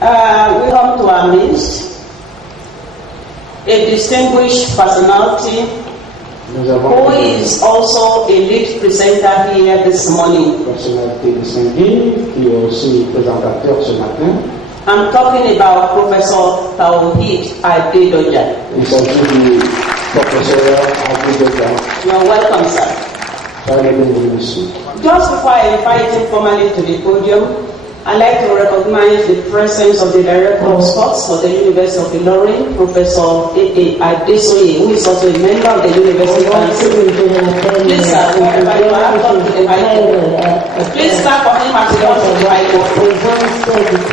We come to our midst a distinguished personality who is also a lead presenter here this morning. Personnalité distinguée qui est aussi présentateur ce matin. I'm talking about Professor Tawhid Adedoja. Il s'agit du professeur Adedoja. You are welcome, sir. Just before I invite him formally to the podium, I'd like to recognize the presence of the Director of Sports for the University of Ilorin, Professor Adesoye, who is also a member of the University Council. Please, sir, wherever you are, come to the microphone. Please clap for him as he comes to the microphone.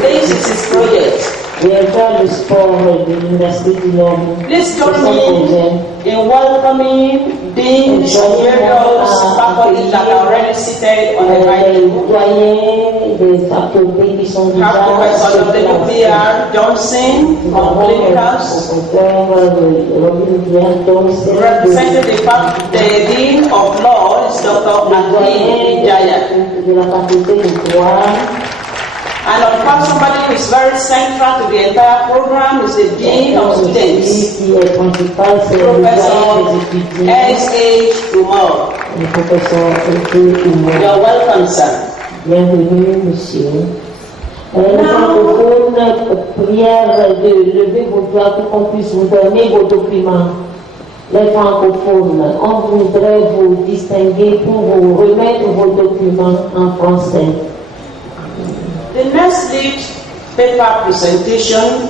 This is his project. Please join me in welcoming deans of various faculties that are already seated on the right Professor of the Nuclear Johnson from Clinicals, representing the Dean of Law is Dr. Akin Ijaya. And of course, somebody who is very central to the entire program is the Dean of Students, Professor S.H. Umar. You're welcome, sir. Bienvenue, monsieur. Prière de lever vos doigts pour qu'on puisse vous donner vos documents. Les francophones, on voudrait vous distinguer pour vous remettre vos documents en français. The next lead paper presentation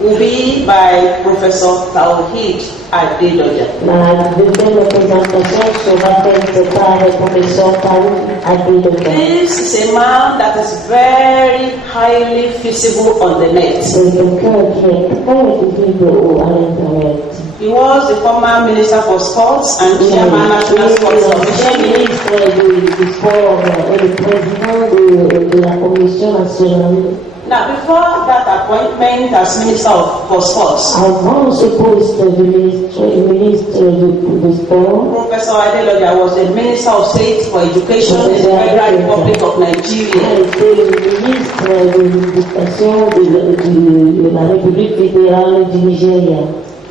will be by Professor Tawhid Adedoja. La deuxième présentation sera faite par le professeur Tawhid Adedoja. This is a man that is very highly visible on the net. C'est quelqu'un qui est très visible à l'internet. He was the former Minister for Sports and Chairman National Sports Commission. Du sport et le président de la Commission nationale. Now, before that appointment as Minister for Sports, avant ce poste de ministre de sport, Professor Adedoja was the Minister of State for Education in the Federal Republic of Nigeria. Il était le ministre de l'Éducation de la République fédérale du Nigeria.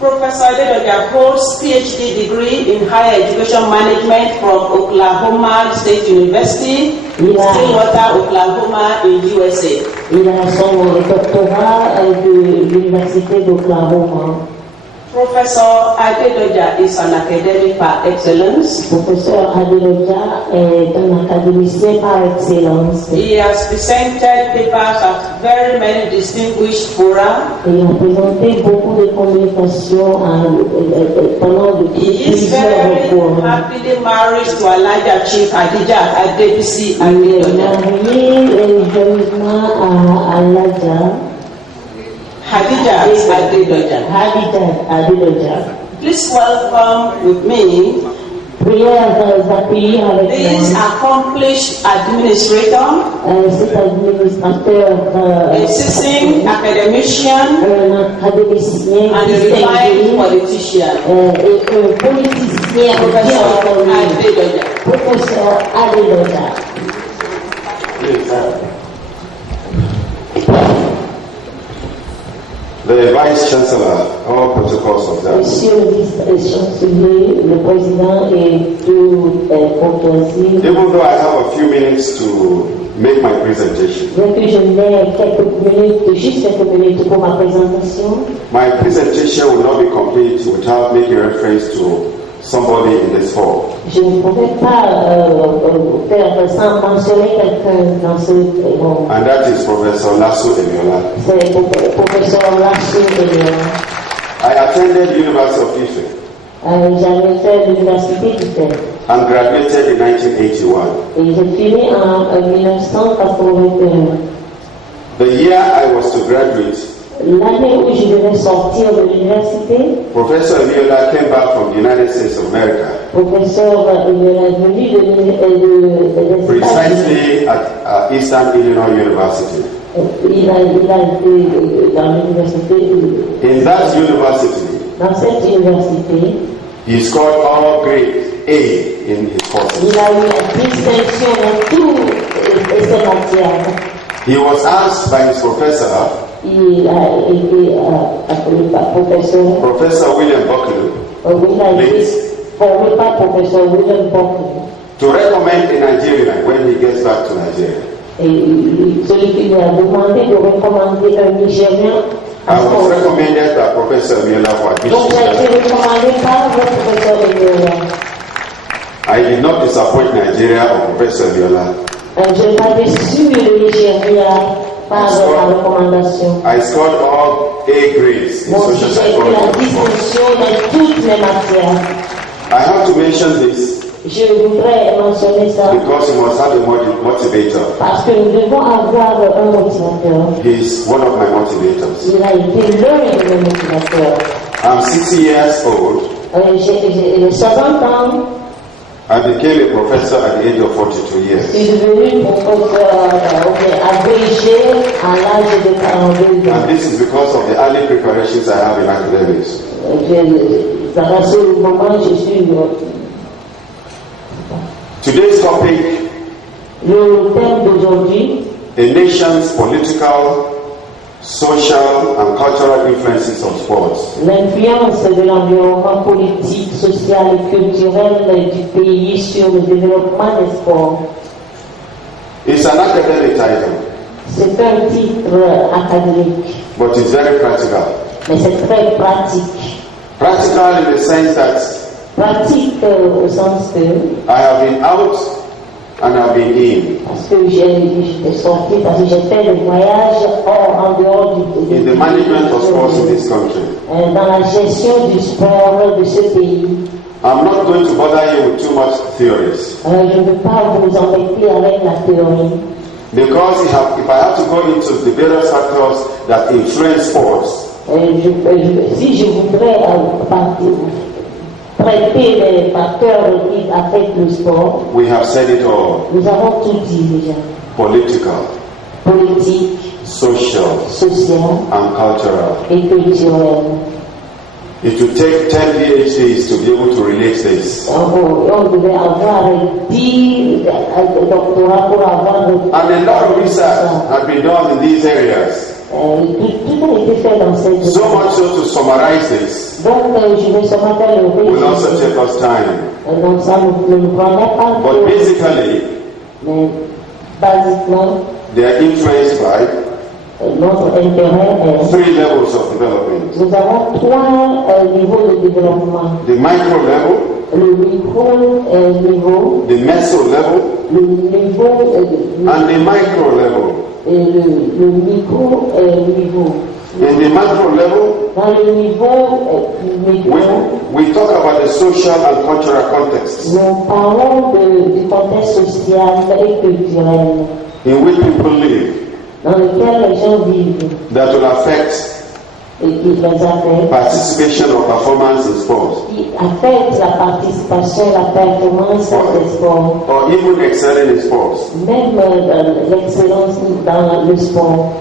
Professor Adedoja holds PhD degree in higher education management from Oklahoma State University, Stillwater, Oklahoma in USA. Il a son doctorat de l'Université d'Oklahoma. Professor Adedoja is an academic par excellence. Professeur Adedoja est un académicien par excellence. He has presented papers at very many distinguished fora. Il a présenté beaucoup de communications pendant He is very happily married to Elijah Chief Adija Adebisi Adedoja. Marié joyeusement à Elijah. Hadija Adedoja. Please welcome with me this accomplished administrator, cet administrateur, a seasoned academician, and a refined politician, Professor Adedoja. The Vice Chancellor, all protocols observed. Monsieur le Vice-Chancelier, le Président et tout courtoisie. Even though I have a few minutes to make my presentation, Bien que je n'ai juste quelques minutes pour ma présentation, my presentation will not be complete without making reference to somebody in this hall. je ne pourrais pas faire sans mentionner quelqu'un dans ce monde. And that is Professor Lasso Emiola. C'est le professeur Lasso Emiola. I attended University of Ife. J'avais fait l'université d'Ife. And graduated in 1981. Et j'ai fini en 1981. The year I was to graduate, l'année où je devais sortir de l'université, Professor Emiola came back from the United States of America. Professeur Emiola est venu de Precisely at Eastern Illinois University. Il a été dans l'université. In that university, Dans cette université, he scored all grade A in his courses. il a eu la distinction dans toutes ces matières. He was asked by his professor, Il a été appelé par professeur. Professor William Buckley, Il a été formé par professeur William Buckley. to recommend a Nigerian when he gets back to Nigeria. Et celui qui lui a demandé de recommander un Nigérien. I was recommended by Professor Miola for admission. Donc, j'ai été recommandé par le professeur Miola. I did not disappoint Nigeria or Professor Miola. Je n'ai pas déçu le Nigeria par la recommandation. I scored all A grades in Bon, social j'ai eu la psychology. distinction dans toutes les matières. I have to mention this Je voudrais mentionner ça because you must have a motivator. parce que nous devons avoir un motivateur. He is one of my motivators. Il a été l'un de mes motivateurs. I'm 60 years old. J'ai 60 ans. I became a professor at the age of 42 years. Je suis devenu professeur agrégé à l'âge de 42 ans. And this is because of the early preparations I have in academics. Ça va sur le moment je suis. Today's topic, Le thème d'aujourd'hui, a nation's political, social and cultural influences on sports. l'influence de l'environnement politique, social et culturel du pays sur le développement des sports. It's an academic title, C'est un titre académique, but it's very practical. mais c'est très pratique. Practical in the sense that Pratique au sens que, I have been out and I've been in. parce que j'étais sorti, parce que j'ai fait des voyages en dehors du In the management of sports in this country. dans la gestion du sport de ce pays. I'm not going to bother you with too much theories. Je ne veux pas vous embêter avec la théorie. Because if I have to go into the various factors that influence sports, Si je voudrais traiter les facteurs qui affectent le sport, we have said it all. nous avons tout dit déjà. Political, Politique, social, social and cultural. et culturel. It will take 10 PhDs to be able to relate this. On devait avoir 10 doctorats pour avoir And a lot of research has been done in these areas. tout a été fait dans cette So much so to summarize this Donc, je vais seulement faire le will also take us time. Donc, ça ne nous prendra pas. But basically, Mais, basiquement, they are influenced by notre intérêt est. 3 levels of development. Nous avons 3 niveaux de développement. The micro level, Le micro-niveau, the meso level, le niveau and the micro level. et le micro-niveau. In the macro level, Dans le niveau micro, we talk about the social and cultural context nous parlons du contexte social et culturel in which people live dans lequel les gens vivent that will affect et qui les affectent, participation or performance in sports, qui affectent la participation, la performance des sports, or even excelling in sports. même l'excellence dans le sport.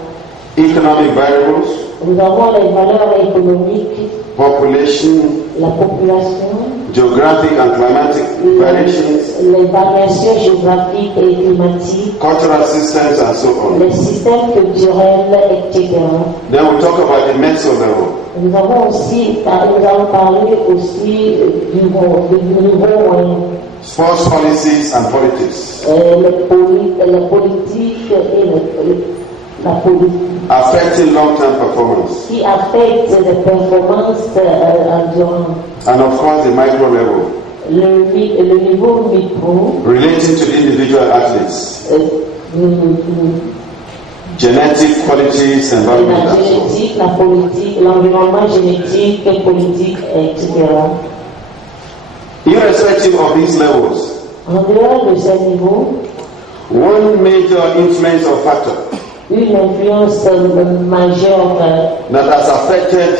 Economic variables, Nous avons les valeurs économiques, population, la population, geographic and climatic variations, les variations géographiques et climatiques, cultural systems, and so on. les systèmes culturels, etc. Then we talk about the meso level, Nous allons parler aussi du niveau moyen, sports policies and politics, les politiques et la politique affecting long-term performance, qui affectent les performances endurantes. and of course the micro level, Le niveau micro, relating to the individual athletes, genetic qualities, la environment, and so on. génétique, la politique, l'environnement génétique, politique, etc. Irrespective of these levels, En dehors de ces niveaux, one major influence or factor une influence majeure that has affected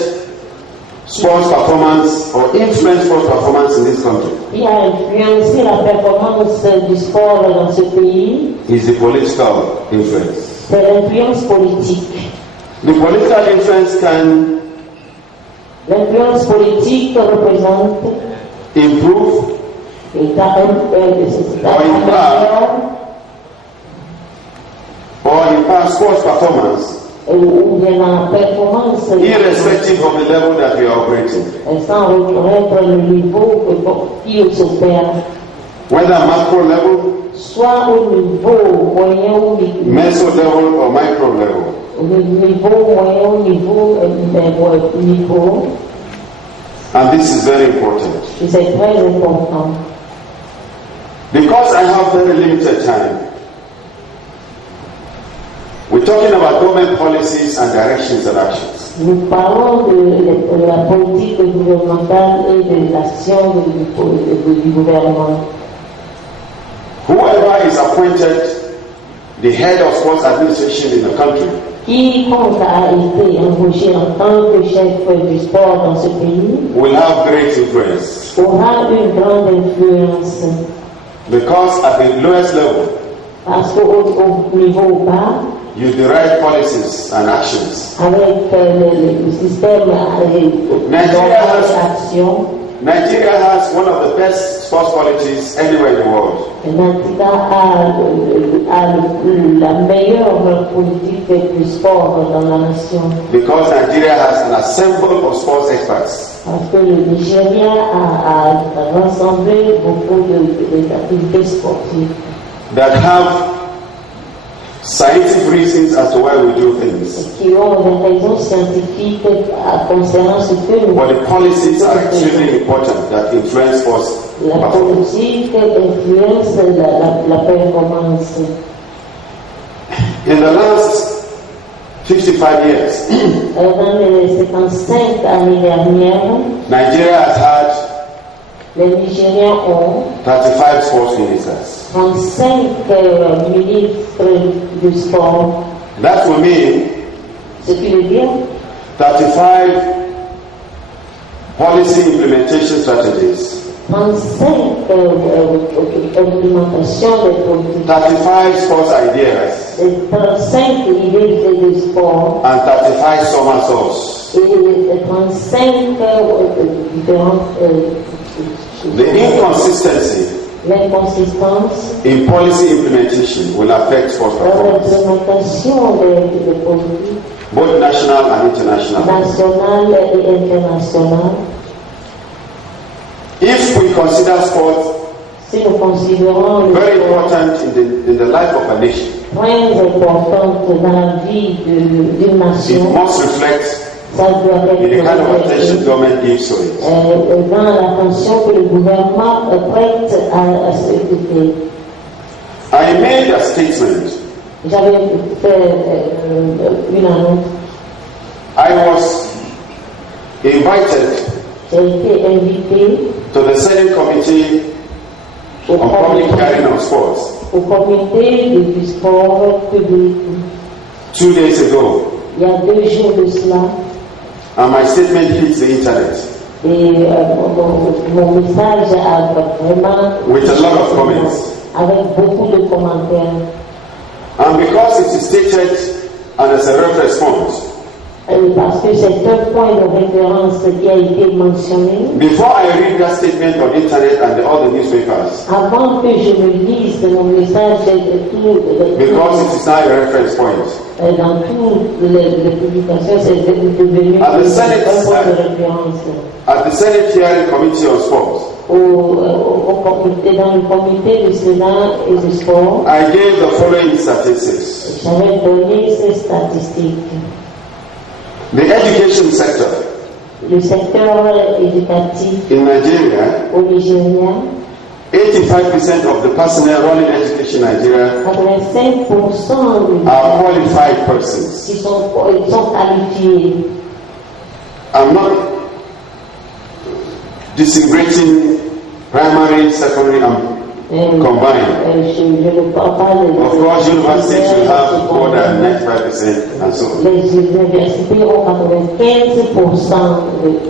sports performance or influenced sports performance in this country qui a influencé la performance du sport dans ce pays, is the political influence. c'est l'influence politique. The political influence can L'influence politique représente improve or in past sports performance, ou bien dans la performance, irrespective of the level that we are operating, sans reconnaître le niveau qui s'opère, whether macro level, soit au niveau moyen ou meso level, or micro level. au niveau moyen, au niveau, And this is very important. et c'est très important. Because I have very limited time, we're talking about government policies and directions and actions. Nous parlons de la politique gouvernementale et de l'action du gouvernement. Whoever is appointed the head of sports administration in the country Quiconque a été embauché en tant que chef du sport dans ce pays will have great influence. aura une grande influence Because at the lowest level, parce qu'au niveau bas, you derive policies and actions. avec le système d'action, Nigeria has one of the best sports policies anywhere in the world. Nigeria a la meilleure politique du sport dans la nation. Because Nigeria has an ensemble of sports experts. Parce que le Nigeria a rassemblé beaucoup d'activités sportives That have scientific reasons as to why we do things. qui ont des raisons scientifiques concernant ce que nous But the policies are extremely important that influence us. La politique influence la performance. In the last 55 years, Dans les 55 années dernières, Nigeria has had les Nigériens ont 35 sports ministers. 35 ministres du sport. That will mean Ce qui veut dire 35 policy implementation strategies, 35 implémentations des politiques, 35 sports ideas, 35 idées de sport and 35 somersaults. et 35 différentes The inconsistency l'inconsistance in policy implementation will affect sports dans performance, l'implémentation des politiques both national and international. nationales et internationales. If we consider sport Si nous considérons le very sport important in the life of a nation, très important dans la vie d'une it nation, must reflect ça doit in the kind of être attention government gives to it. dans l'attention que le gouvernement prête à ce côté. I made a statement. J'avais fait une annonce. I was invited J'ai été invité to the Senate Committee au on Public Hearing of Sports comité du sport public 2 days ago, il y a 2 jours de cela. and my statement hits the internet Et mon message a vraiment with a lot of comments. avec beaucoup de commentaires. And because it is stated and as a reference point, Parce que c'est un point de référence qui a été mentionné. before I read that statement on internet and all the newspapers, Avant que je me lise mon message because it is now a reference point, dans toutes les publications, c'est devenu And the Senate un point de référence. at the Senate Hearing Committee on Sports, Dans le comité du Sénat et du sport, I gave the following statistics. j'avais donné ces statistiques. The education sector Le secteur éducatif in Nigeria, au Nigeria, 85% of the personnel running education in Nigeria 85% are qualified persons. ils sont qualifiés. I'm not disintegrating primary, secondary, and combined. Je ne parle pas de... Of course, universities will have more than 95% and so on. Les universités ont 95%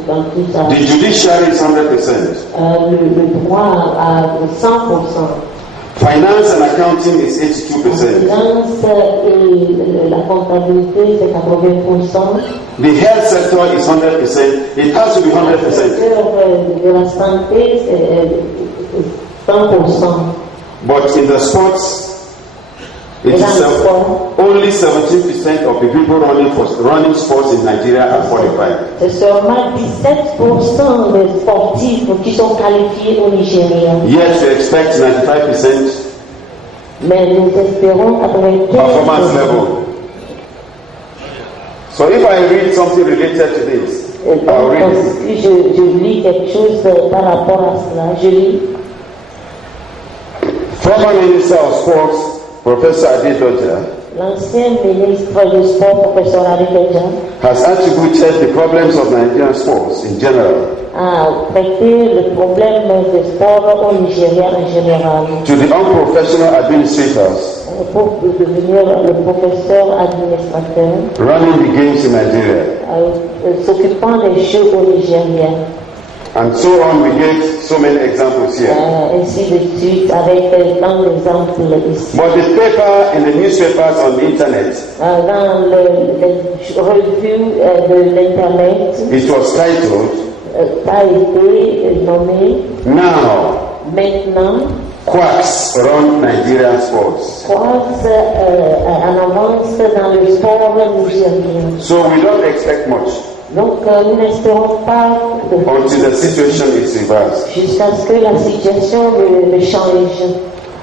dans tout ça. The judiciary is 100%. Le droit à 100%. Finance and accounting is 82%. La finance et la comptabilité, c'est 80%. The health sector is 100%. It has to be 100%. Le secteur de la santé, c'est 100%. But in the sports It is only 17% of the people running sports in Nigeria are qualified. C'est seulement 17% des sportifs qui sont qualifiés au Nigeria. Yet we expect 95% Mais nous espérons 95% performance level. So if I read something related to this, I'll read it. Si je lis quelque chose par rapport à cela, je lis. Former Minister of Sports, Professor Adedoja, L'ancien ministre du sport, professeur Adedoja, has attributed the problems of Nigerian sports in general a traité le problème des sports au Nigeria en général to the unprofessional administrators pour devenir le professeur administrateur running the games in Nigeria. S'occupant des jeux au Nigeria. And so on, we get so many examples here. Ainsi de suite, avec tant d'exemples ici. But the paper in the newspapers on the internet, Dans les revues de l'Internet, it was titled, a été nommé Now, Maintenant, Quacks Run Nigerian Sports. croise en avance dans le sport nigérien. So we don't expect much Donc, nous n'espérons pas until the situation is reversed. jusqu'à ce que la situation ne change.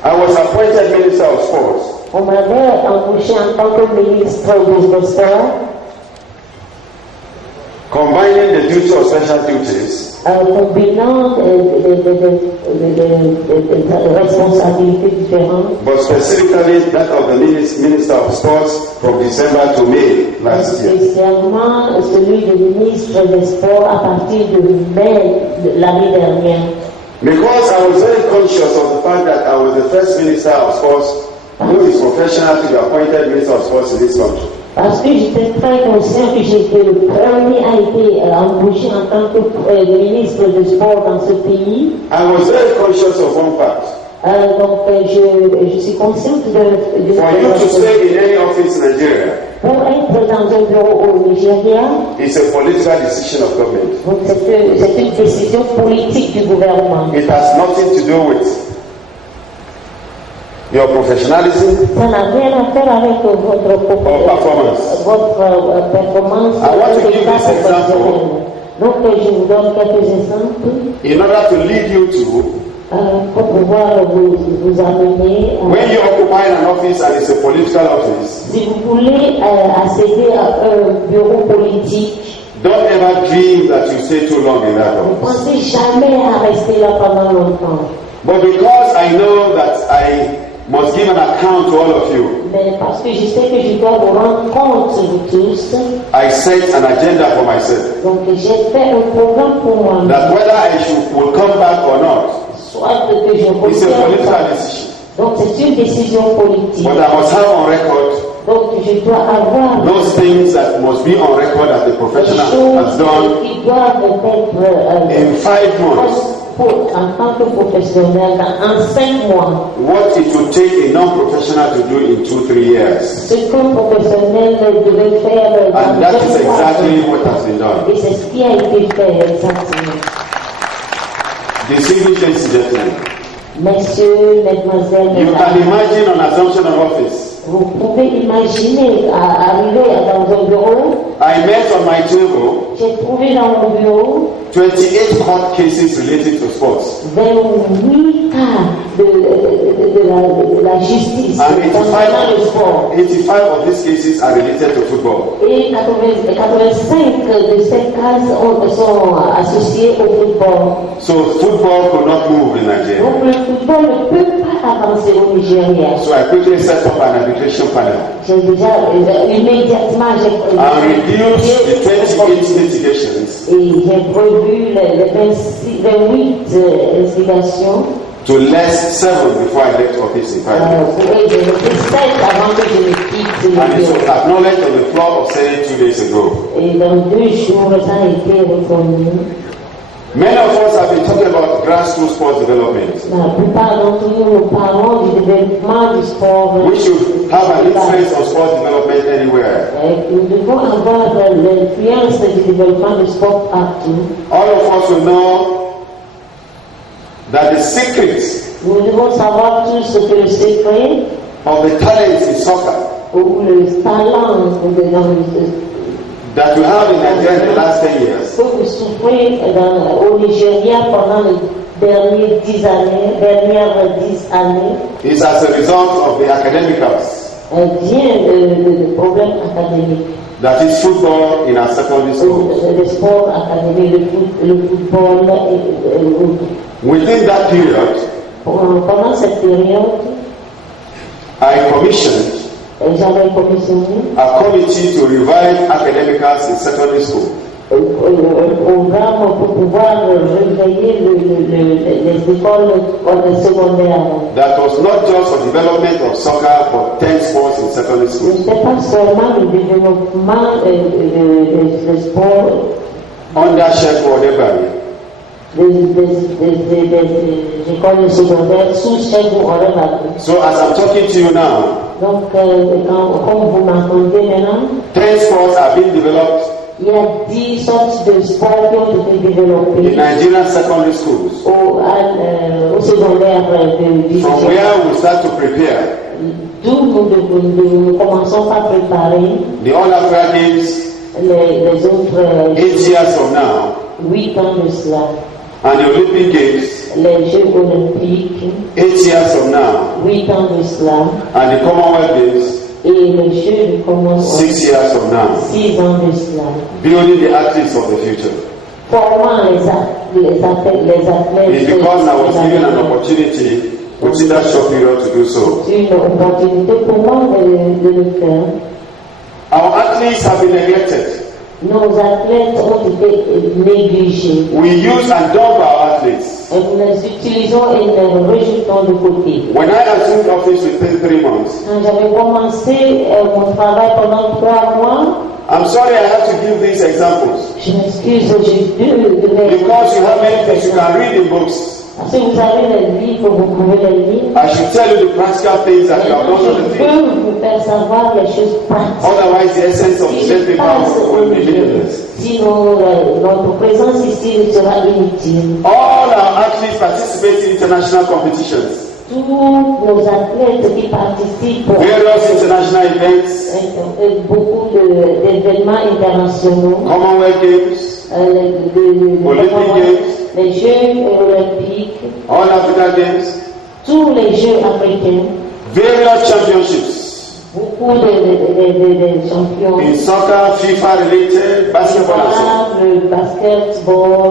I was appointed Minister of Sports. On m'avait embauché en tant que ministre des Sports, combining the duty of special duties combinant des responsabilités différentes, but specifically that of the Minister of Sports from December to May last year. spécialement celui du ministre des Sports à partir de mai de l'année dernière. Because I was very conscious of the fact that I was the first Minister of Sports who is professional to be appointed Minister of Sports in this country. Parce que j'étais très conscient que j'étais le premier à être embauché en tant que ministre des Sports dans ce pays. I was very conscious of one fact. Donc je suis consciente de For you to stay in any office in Nigeria, pour être dans un bureau au Nigeria, it's a political decision of government. donc c'est une décision politique du gouvernement. It has nothing to do with your professionalism Ça n'a rien à faire avec votre performance. performance. I want to give this example. Donc je vous donne quelques exemples In order to lead you to, pour pouvoir vous amener. when you occupy an office and it's a political office, Si vous voulez accéder à un bureau politique, don't ever dream that you stay too long in that ne office. pensez jamais à rester là pendant longtemps. But because I know that I must give an account to all of you, Mais parce que je sais que je dois vous rendre compte, vous tous, I set an agenda for myself donc j'ai fait un programme pour moi. that whether I will come back or not, Soit que je it's a revienne. political decision. Donc c'est une décision politique. But I must have on record Donc je dois avoir those things that must be on record that the des professional has choses done qui doivent être in 5 months. en tant que professionnel en 5 mois. What it would take a non-professional to do in 2-3 years. Ce qu'un professionnel devait faire And dans that is 2 mois. exactly what has been done. Et c'est ce qui a été fait exactement. Distinguished ladies and gentlemen, Messieurs, mesdemoiselles, you can imagine an assumption of office. vous pouvez imaginer arriver dans un bureau. I met on my table J'ai trouvé dans mon bureau 28 court cases related to sports. 28 cas de la justice And concernant le sport. 85 of these cases are related to football. Et 85 de ces cas sont associés au football. So football could not move in Nigeria. Donc le football ne peut pas avancer au Nigeria. So I quickly set up an arbitration panel J'ai déjà immédiatement and reduced the 28 litigations et j'ai prévu les 28 instigations to less 7 before I left office in 5 years. pour aider les 7 avant que je ne quitte And le it was bureau. acknowledged on the floor of Senate 2 days ago. Et dans 2 jours, ça a été reconnu. Many of us have been talking about grassroots sports development. La plupart d'entre nous parlons du développement du sport. We should have an influence on sports development anywhere. Nous devons avoir l'influence du développement du sport partout. All of us will know that the secret Nous devons savoir tout ce que le secret of the talents in soccer ou le talent that we have in Nigeria in the last 10 years que vous souffrez au Nigeria pendant les dernières 10 années is as a result of the academicals. Vient de problèmes académiques. That is football in our secondary schools. Le sport académique, le football Within that period, pendant cette période, I commissioned j'avais commissionné a committee to revive academicals in secondary school. un programme pour pouvoir réveiller les écoles secondaires. That was not just for development of soccer, but 10 sports in secondary Ce school. n'était pas seulement le développement des sports Under Chef Whatever. des écoles secondaires sous chef ou horaire. So as I'm talking to you now, Donc, comme vous m'entendez maintenant, 10 sports are being developed il y a 10 sortes de sports qui ont été in développés Nigerian secondary schools. au secondaire de From where we start to prepare d'où nous commençons à préparer the All Africa Games les autres 8 years from now 8 ans de cela. and the Olympic Games Les Jeux olympiques, 8 years from now 8 ans de cela. and the Commonwealth Games Et les Jeux du Commonwealth, 6 years from now. 6 ans de cela. Building the athletes of the future. Formant les athlètes. It's because I was given an opportunity within that short period to do so. C'est une opportunité pour moi de le faire. Our athletes have been neglected. Nos athlètes ont été négligés. We use and dump our athletes. Et nous les utilisons et les rejetons de côté. When I assumed office within 3 months, Quand j'avais commencé mon travail pendant 3 mois, I'm sorry I have to give these examples je m'excuse, j'ai dû les because you have many things you can read in books. Parce que vous avez les livres, vous pouvez les lire. I should tell you the practical things that you have done to the Je thing. peux vous faire savoir les choses pratiques. Otherwise, the essence of the same paper will be meaningless. Sinon, notre présence ici sera inutile. All our athletes participate in international competitions, Tous nos athlètes qui participent various international events, beaucoup d'événements internationaux, Commonwealth Games, Olympic Games, les Jeux olympiques, All Africa Games, tous les Jeux africains, various championships beaucoup de champions, in soccer, FIFA related, basketball and so on. le basketball.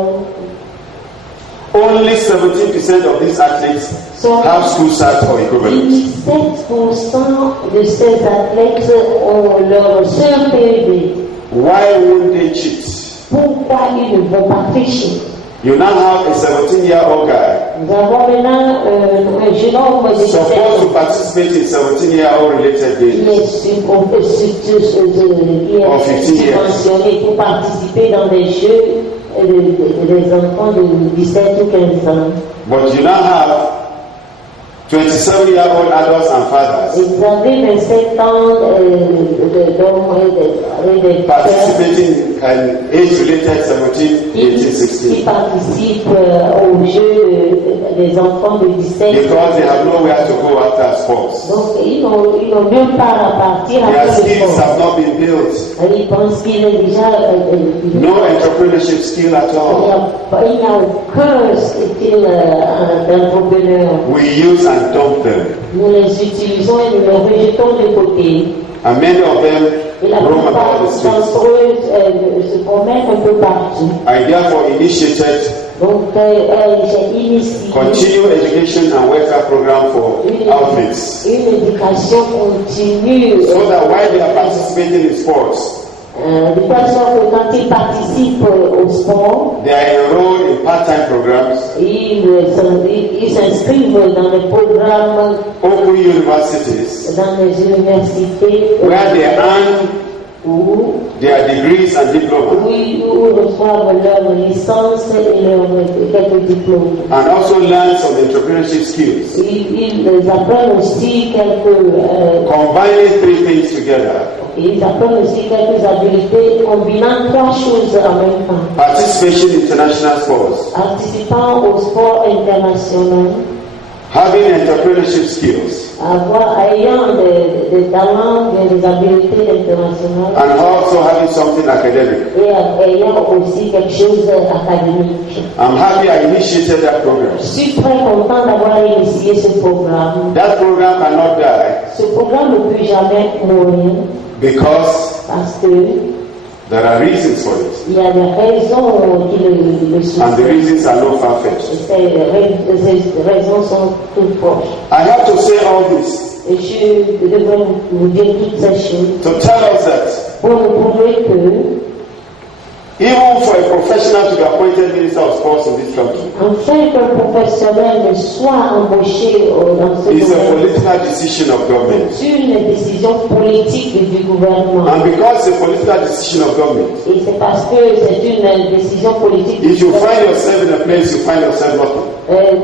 Only 17% of these athletes have school start or equivalent. 17% de ces athlètes ont leur seul PEB. Why won't they cheat? Pourquoi ils ne vont pas tricher? You now have a 17-year-old guy Nous avons maintenant un jeune homme de 17 supposed to ans participate in 17-year-old related qui games. est subventionné pour participer dans des jeux des enfants de 17 ou 15 ans. But you now have 27-year-old adults and fathers Ils avaient 27 ans d'hommes et de pères participating in age-related 17, 18, 16 qui participent aux jeux des enfants de 17 because they have nowhere to go after sports. Donc, ils n'ont nulle part à partir Their après le skills sport. have not been built. Ils pensent qu'il est déjà. No entrepreneurship skill at all. Il n'y a aucun skill d'entrepreneur. We use and dump them. Nous les utilisons et nous les rejetons de côté. And many of them Et la roam plupart about the streets. d'entre eux se promènent un peu partout. I therefore initiated Donc, j'ai initié continue education and welfare program for athletes une éducation continue. so that while they are participating in sports, De telle sorte que quand ils participent au sport, they are enrolled in part-time programs, ils s'inscrivent dans les programmes, open universities, dans les universités where they earn où their degrees and diplomas, où reçoivent leur licence et quelques diplômes. and also learn some entrepreneurship skills. Ils apprennent aussi Combining three things together: ils apprennent aussi quelques habiletés combinant 3 choses en même temps. participation in international sports, Participant au sport international, having entrepreneurship skills, ayant des talents, des habiletés internationales. And also having something academic. Et ayant aussi quelque chose académique. I'm happy I initiated that program. Je suis très content d'avoir initié ce programme. That program cannot die. Ce programme ne peut jamais mourir. Parce que there are reasons for it. Il y a des raisons qui le soutiennent. And the reasons are not far-fetched. Ces raisons sont toutes proches. I have to say all this. Et je devrais vous dire toutes ces choses. To tell us that. Pour nous prouver que. Even for a professional to be appointed minister of sports in this country. Enfin qu'un professionnel soit embauché dans ce domaine. It's a political decision of government. C'est une décision politique du gouvernement. And because it's a political decision of government. Et c'est parce que c'est une décision politique. If you find yourself in a place, you find yourself lucky.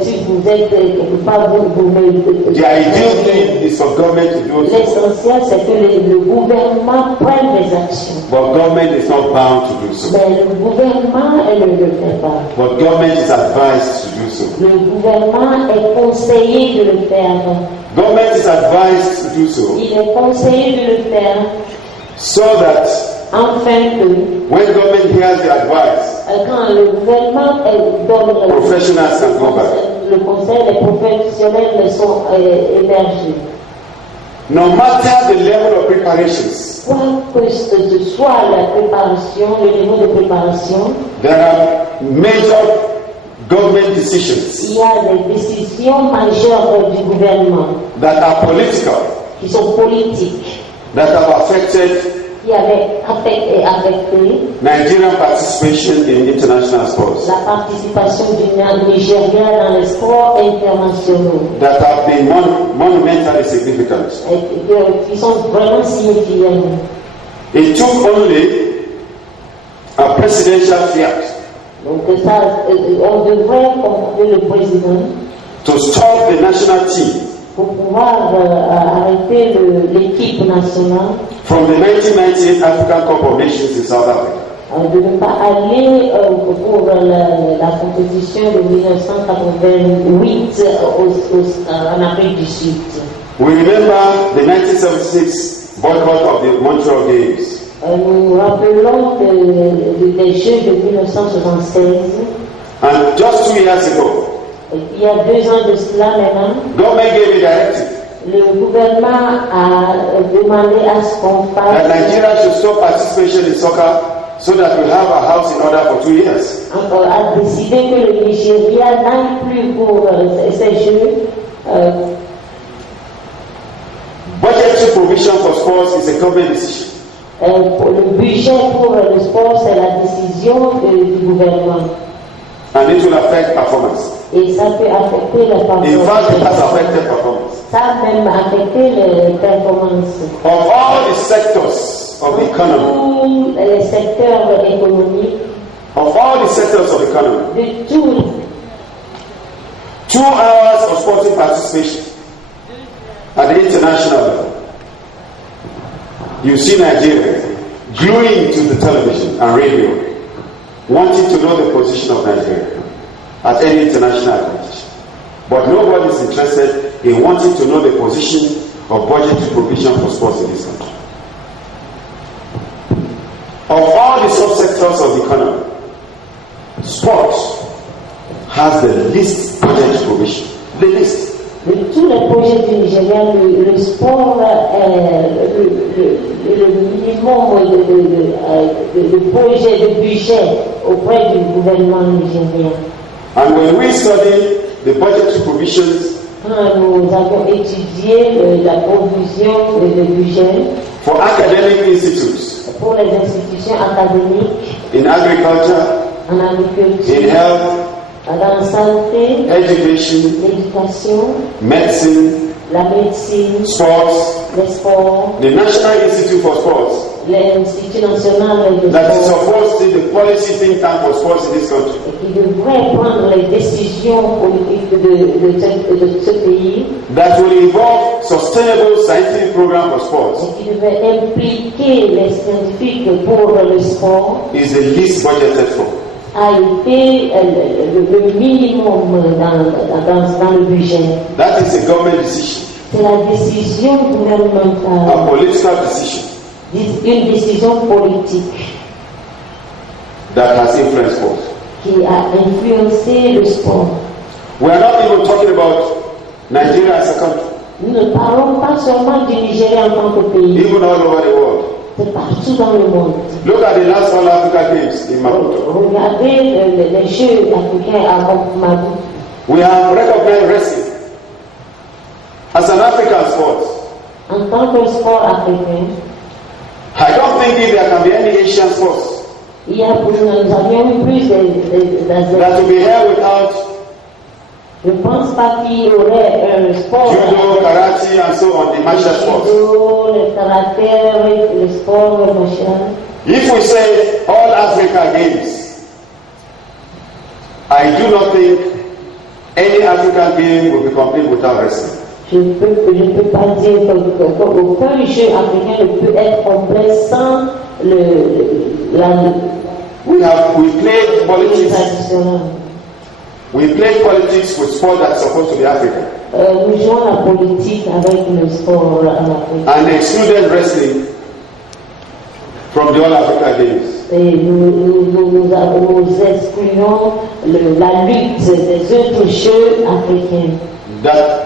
Si vous êtes quelque part, the ideal thing is for government to do. L'essentiel, c'est que le gouvernement prenne des actions. But government is not bound to do so. Mais le gouvernement, elle ne le fait pas. But government is advised to do so. Le gouvernement est conseillé de le faire. Government is advised to do so. Il est conseillé de le faire. So that afin que when government hears the advice, quand le gouvernement donne professionals can go back. Le conseil, les professionnels sont émergés. No matter the level of preparations, quoi que ce soit la préparation, le niveau de préparation, there are major government decisions. Il y a des décisions majeures du gouvernement that are political, qui sont politiques, that have affected qui avaient affecté Nigerian participation in international sports, la participation du Nigeria dans les sports internationaux, that have been monumentally significant. Qui sont vraiment significants. It took only a presidential fiat. Donc ça, on devrait comprendre le président to stop the national team pour pouvoir arrêter l'équipe nationale from the 1998 African Cup of Nations in South Africa. De ne pas aller pour la compétition de 1988 en Afrique du Sud. We remember the 1976 boycott of the Montreal Games. Nous nous rappelons des Jeux de 1976. And just 2 years ago, il y a 2 ans de cela maintenant, government gave a directive. Le gouvernement a demandé à ce qu'on fasse. That Nigeria should stop participation in soccer so that we have a house in order for 2 years. A décidé que le Nigeria n'aille plus pour ces Jeux. Budgetary provision for sports is a government decision. Le budget pour le sport, c'est la décision du gouvernement. And it will affect performance. Et ça peut affecter la performance. In fact, it has affected performance. Ça a même affecté les performances. Of all the sectors of the economy. Tous les secteurs économiques. Of all the sectors of the economy. De tous. 2 hours of sporting participation at the international level. You see Nigeria gluing to the television and radio, wanting to know the position of Nigeria at any international competition. But nobody is interested in wanting to know the position of budgetary provision for sports in this country. Of all the subsectors of the economy, sports has the least budgetary provision. The least. De tous les projets du Nigeria, le sport est le minimum de projets de budget auprès du gouvernement nigérien. And when we study the budgetary provisions, quand nous avons étudié la provision de budget for academic institutes, pour les institutions académiques, in agriculture, en agriculture, in health, dans la santé, education, l'éducation, medicine, la médecine, sports, les sports, the National Institute for Sports, l'Institut national de that is sport, supposed to be the policy think tank for sports in this country. qui devrait prendre les décisions politiques de ce pays, That will involve sustainable scientific program for sports, qui devrait impliquer les scientifiques pour le sport, is the least budgeted for. a été le minimum dans le budget. That is a government decision. C'est la décision gouvernementale. A political decision. Une décision politique. That has influenced sports. Qui a influencé le sport. We are not even talking about Nigeria as a country. Nous ne parlons pas seulement du Nigeria en tant que pays. Even all over the world. C'est partout dans le monde. Look at the last All Africa Games in Maputo. Regardez les Jeux africains à Maputo. We have recognized wrestling as an African sport. En tant que sport africain. I don't think if there can be any Asian sports. Il y a nous avions eu plus that will be here without. Je ne pense pas qu'il y aurait un sport. Judo, karate, and so on, the martial sports. Judo, le karaté, le sport, le martial. If we say all Africa Games, I do not think any African game will be complete without wrestling. Je ne peux pas dire qu'aucun jeu africain ne peut être complet sans we played politics. We played politics with sport that's supposed to be African. Nous jouons la politique avec le sport en Afrique. And excluded wrestling from the All Africa Games. Et nous excluons la lutte des autres jeux africains. That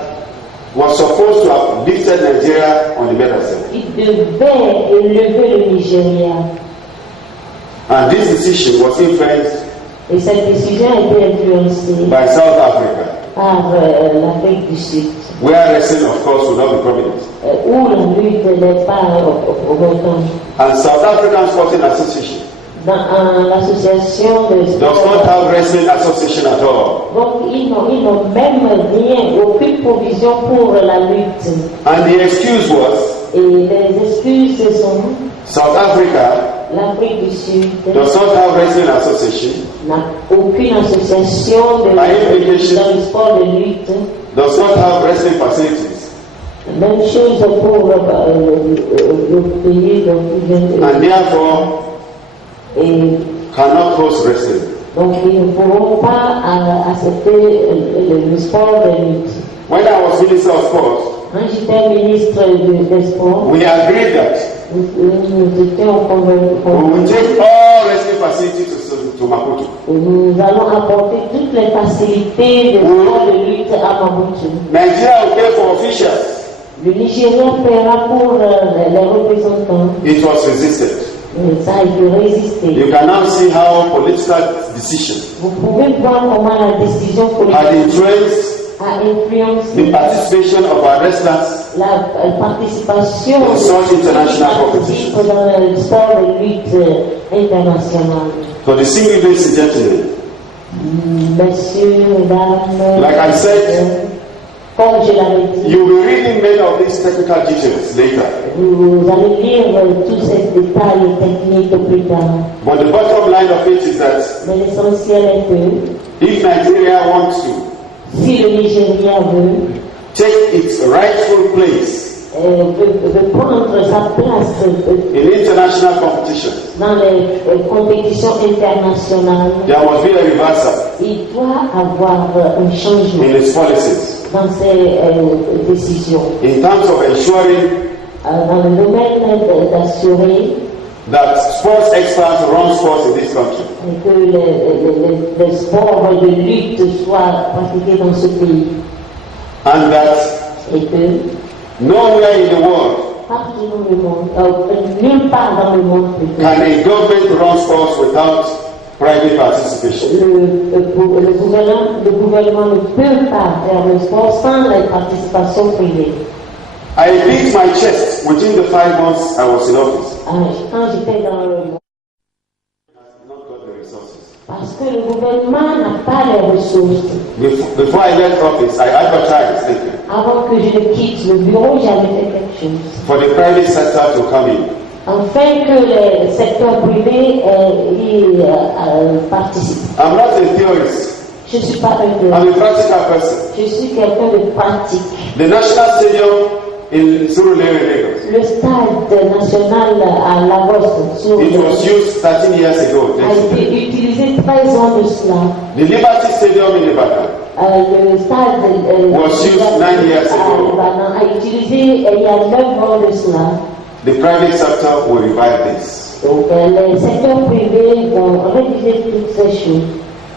was supposed to have lifted Nigeria on the medal scene. Il devait élever le Nigeria. And this decision was influenced et cette décision a été influencée by South Africa, par l'Afrique du Sud, where wrestling, of course, will not be prominent. Où la lutte n'est pas autant. And South African Sporting Association l'association de does not have wrestling association at all. Donc ils n'ont même rien, aucune provision pour la lutte. And the excuse was, et les excuses sont South Africa l'Afrique du Sud does not have wrestling association, n'a aucune association dans le sport de lutte, does not have wrestling facilities. Même chose pour le pays dont ils viennent. And therefore cannot host wrestling. Donc ils ne pourront pas accepter le sport de lutte. When I was Minister of Sport, quand j'étais ministre des Sports, we agreed that nous étions convaincus. We will take all wrestling facilities to Maputo. Nous allons apporter toutes les facilités de sport de lutte à Maputo. Nigeria will pay for officials. Le Nigeria paiera pour les représentants. It was resisted. Ça a été résisté. You can now see how political decision Vous pouvez voir comment la décision politique had influenced a influencé the participation of our wrestlers la participation in such international competitions. dans le sport de lutte international. For the single, ladies and gentlemen, Messieurs, mesdames, like I said, comme je l'avais dit, you will be reading many of these technical details later. Vous allez lire tous ces détails techniques plus tard. But the bottom line of it is that Mais l'essentiel est que if Nigeria wants to si le Nigeria veut take its rightful place veut prendre sa place in international competition, dans les compétitions internationales, there must be a reversal il doit avoir un changement in its policies dans ses décisions. in terms of ensuring Dans le domaine d'assurer that sports experts run sports in this country. que les sports de lutte soient pratiqués dans ce pays. And that Et que nowhere in the world partout dans le monde, nulle part dans le monde, can a government run sports without private participation. le gouvernement ne peut pas faire le sport sans la participation privée. I beat my chest within the 5 months I was in office. Quand j'étais dans le monde, parce que le gouvernement n'a pas les ressources. Before I left office, I advertised Avant que je ne quitte le bureau, j'avais fait quelque chose. for the private sector to come in. Afin que le secteur privé y participe. I'm not a theorist. Je ne suis pas un I'm a practical person. Je suis quelqu'un de pratique. The National Stadium in Surulere, Lagos. Le stade national à Lagos sur It was used 13 years ago. a été utilisé 13 ans de cela. The Liberty Stadium in Ibadan Le stade was used 9 years ago. a utilisé il y a 9 ans de cela. The private sector will revive this. Donc les secteurs privés vont réviser toutes ces choses.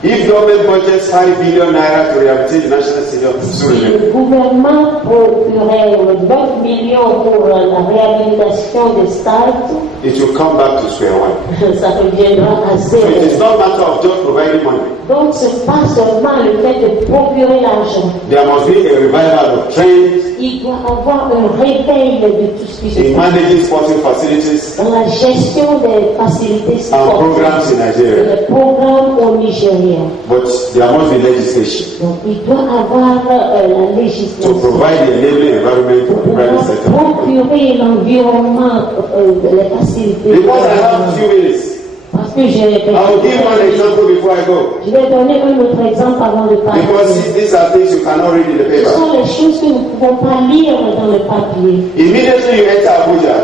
If government budgets 5 billion naira to rehabilitate the national stadium in Si Surulere, le gouvernement procurait 9 millions pour la réhabilitation des stades, it will come back to square one. ça reviendra à So it zéro. is not a matter of just providing money. Donc ce n'est pas seulement le fait de procurer l'argent. There must be a revival of trade Il doit avoir un réveil de tout ce qui se in passe managing sporting facilities dans la gestion des facilités and sportives programs in et Nigeria. les programmes au Nigeria. But there must be legislation Donc il doit avoir la to législation provide the enabling environment for the pour private sector. procurer l'environnement, les facilités. Because I have few minutes, Parce que j'ai I will give one example before I go. Je vais donner un autre exemple avant de parler. Because these are things you cannot read in the Ce paper. sont les choses que nous ne pouvons pas lire dans le papier. Immediately you enter Abuja,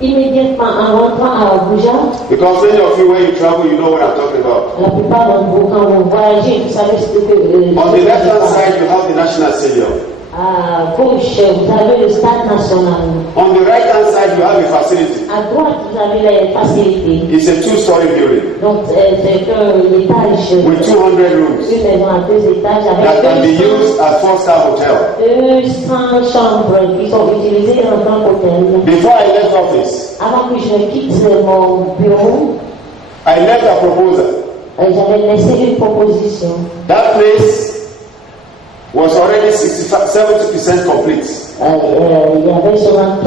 Immédiatement en rentrant à Abuja, because many of you when you travel, you know what I'm talking about. la plupart d'entre vous, quand vous voyagez, vous savez ce que... On the left hand side, you have the National Stadium. À gauche, vous avez le stade national. On the right hand side, you have a facility. À droite, vous avez les facilités. It's a two-story building Donc, c'est un étage, with 200 rooms une maison à 2 étages that can be avec used as 4-star hotel. 200 chambres qui sont utilisées en tant qu'hôtel. Before I left office, Avant que je quitte mon bureau, I left a proposal. j'avais laissé une proposition. That place was already 70% complete. Il y avait seulement 15%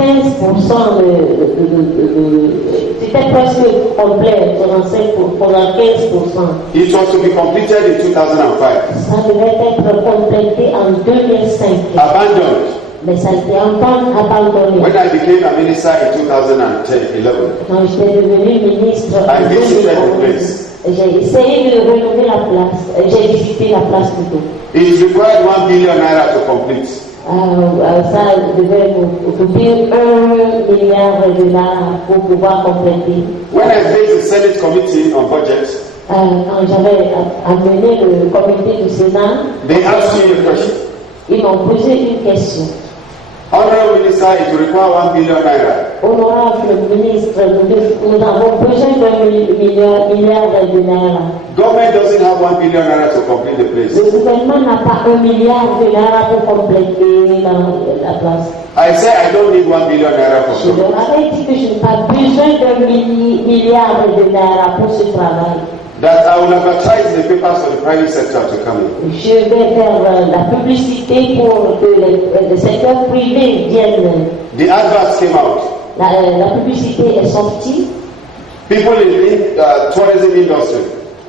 c'était presque complet, seulement 15%. It was to be completed in 2005. Ça devait être complété en 2005. Abandoned. Mais ça a été encore abandonné. When I became a minister in 2011, Quand j'étais devenu ministre I en visited the 2011, place. j'ai essayé de rénover la place. J'ai visité la place plutôt. It required 1 billion naira to complete. Ça devait coûter $1 milliard pour pouvoir compléter. When I faced the Senate Committee on Budget, Quand j'avais amené le comité du Sénat, they asked me a question. ils m'ont posé une question. Honorable Minister, it will require 1 billion naira. Honorable ministre, nous avons besoin d'1 milliard de naira. Government doesn't have 1 billion naira to complete the place. Le gouvernement n'a pas 1 milliard de naira pour compléter la place. I said I don't need 1 billion naira for Je leur something. avais dit que je n'ai pas besoin d'1 milliard de naira pour ce travail. That I will advertise the papers for the private sector to come in. Je vais faire la publicité pour que le secteur privé vienne. The adverts came out. La publicité est sortie. People in the tourism industry,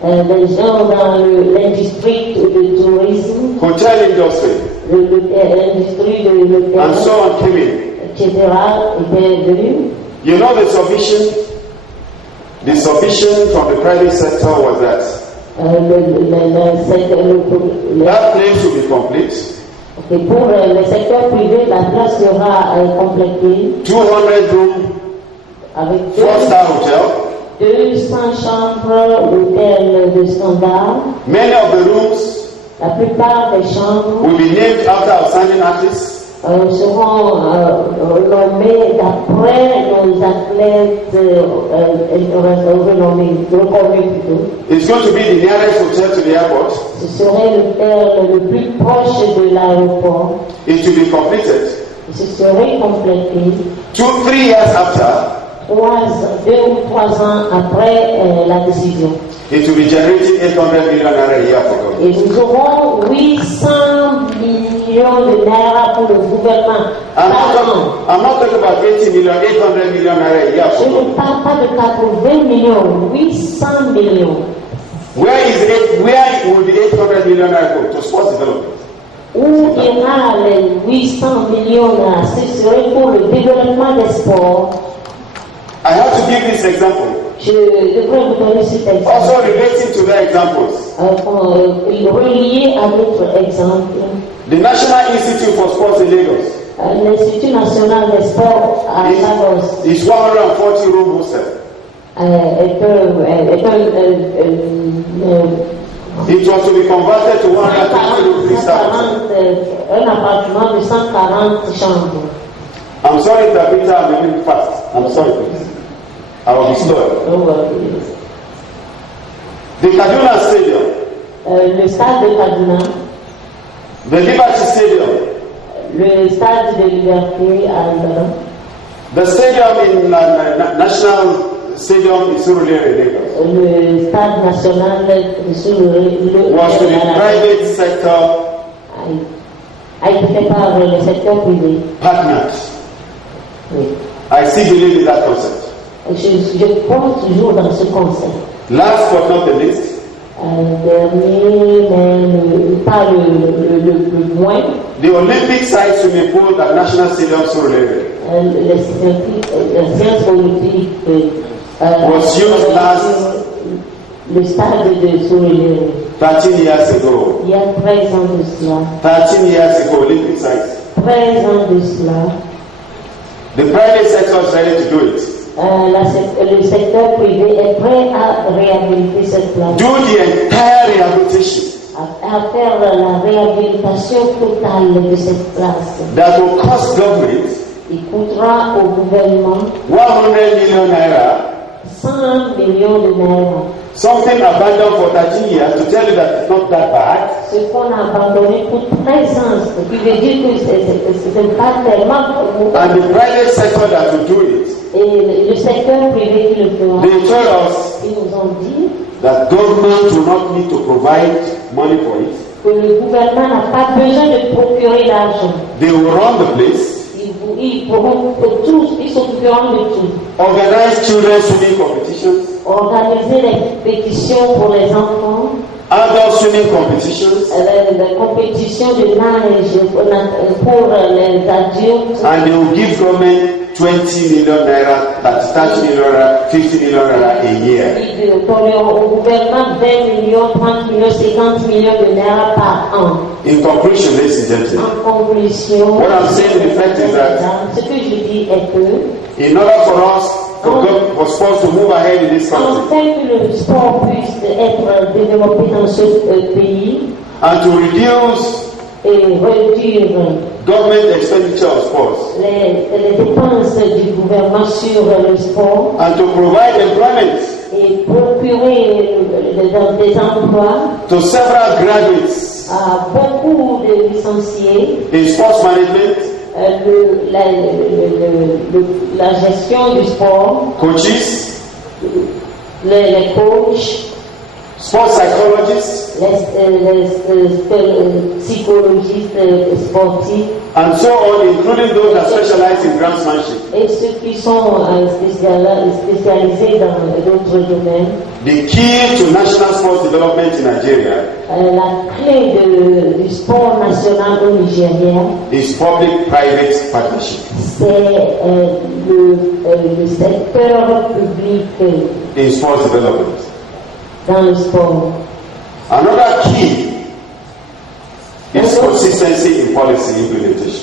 Les gens dans l'industrie du tourisme, hotel industry, l'industrie de l'hôtel, and so on came in. etc., étaient venus. You know the submission from the private sector was that that place should be complete. Et pour le secteur privé, la place sera complétée 200 rooms, avec 4-star hotel. 200 chambres, hôtel de standard. Many of the rooms La plupart des chambres will be named after outstanding artists. seront nommées d'après nos athlètes renommés, reconnus plutôt. It's going to be the nearest hotel to the airport. Ce serait l'hôtel le plus proche de l'aéroport. It will be completed. Ce serait complété 2-3 years after. 2 ou 3 ans après la décision. It will be generating 800 million naira a year for government. Et nous aurons 800 millions de naira pour le gouvernement. I'm not talking about 80 million, 800 million naira a year Je for ne government. parle pas de 80 millions, 800 millions. Where will the 800 million naira go? To sports development. Où ira les 800 millions là? Ce serait pour le développement des sports. I have to give this example. Je devrais vous donner cet exemple. Also relating to their examples. Relié à notre exemple. The National Institute for Sports in Lagos L'Institut national des sports à Lagos is 140 room hostel. It was to be converted to 150 room freestyle. Un appartement de 140 chambres. I'm sorry, Tabitha, I'm moving fast. I'm sorry, please. I will be slow. The Kaduna Stadium. Le stade de Kaduna. The Liberty Stadium. Le stade de Liberté à Lagos. The stadium in National Stadium in Surulere, Lagos. Le stade national de Surulere was to the private sector a été fait par le secteur privé. Partners. Oui. I still believe in that concept. Je crois toujours dans ce concept. Last but not the least, Dernier, mais pas le moins. the Olympic site swimming pool at National Stadium Surulere La science olympique was used last le stade de Surulere. 13 years ago. Il y a 13 ans de cela. 13 years ago, Olympic site. 13 ans de cela. The private sector is ready to do it. Le secteur privé est prêt à réhabiliter cette place. Do the entire rehabilitation. À faire la réhabilitation totale de cette place. That will cost government. Il coûtera au gouvernement 100 million naira. 100 millions de naira. Something abandoned for 13 years to tell you that it's not that bad. Ce qu'on a abandonné pour 13 ans, ce qui veut dire que c'est pas tellement. And the private sector that will do it. Et le secteur privé qui le fera. They told us Ils nous ont dit that government will not need to provide money for it. que le gouvernement n'a pas besoin de procurer l'argent. They will run the place. Ils pourront tous, ils s'occuperont de tout. Organize children's swimming competitions. Organiser les compétitions pour les enfants. Adult swimming competitions. Les compétitions de nage pour les adultes. And they will give government 20 million naira, 30 million naira, 50 million naira a year. Au gouvernement 20 millions, 30 millions, 50 millions de naira par an. In conclusion, ladies and gentlemen, En conclusion, what I'm saying in effect is that ce que je dis est que in order for us for sports to move ahead in this country, afin que le sport puisse être développé dans ce pays and to reduce et réduire government expenditure on sports, les dépenses du gouvernement sur le sport and to provide employment et procurer des emplois to several graduates à beaucoup de licenciés in sports management, la gestion du sport, coaches, les coachs, sports psychologists, les psychologistes sportifs, and so on, including those that specialize in groundsmanship. et ceux qui sont spécialisés dans d'autres domaines. The key to national sports development in Nigeria La clé du sport national au Nigeria, is public-private partnership c'est le secteur public in sports development. dans le sport. Another key is consistency in policy implementation.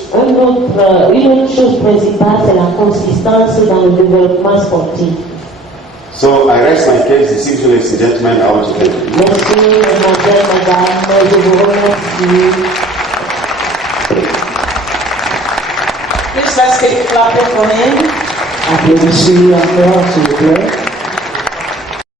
Une autre chose principale, c'est la consistance dans le développement sportif. So I rest my case, distinguished ladies and gentlemen, I want to thank you. Merci, mademoiselle, madame, je vous remercie. Please let's keep clapping for him. Applaudissez encore, s'il vous plaît.